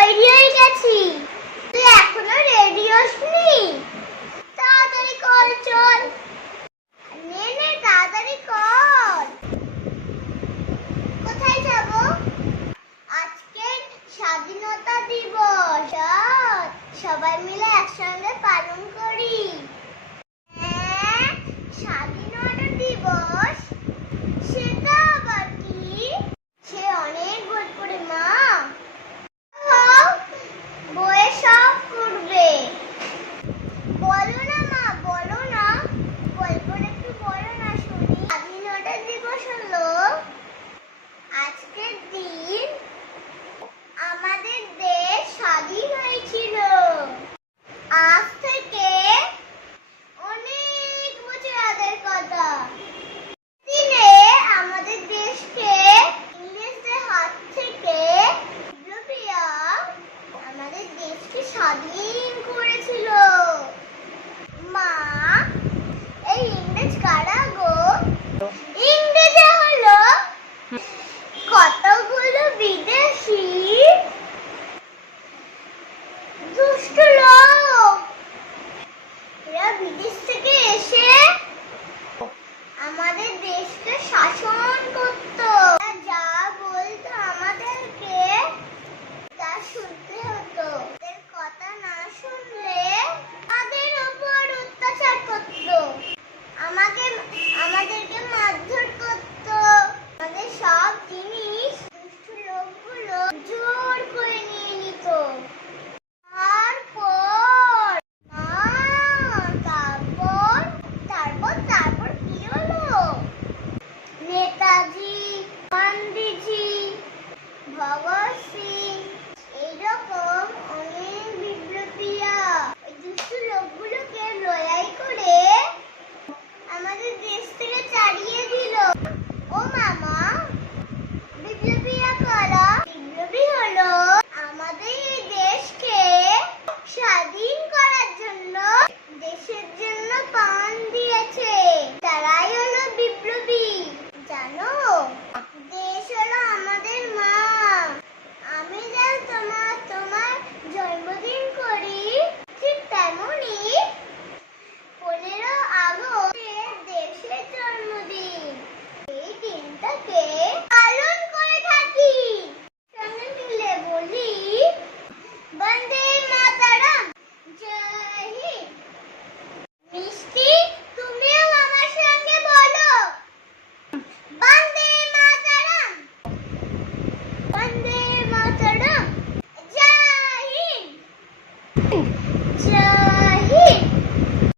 তৈরি হয়ে গেছি তুই এখনো রেডি হসনি দিবস আজকের দিন আমাদের দেশ স্বাধীন হয়েছিল। আজ থেকে অনেক বছর আগের কথা। থেকে এসে আমাদের দেশকে শাসন हमारे देश के लिए चाहिए भी 谢谢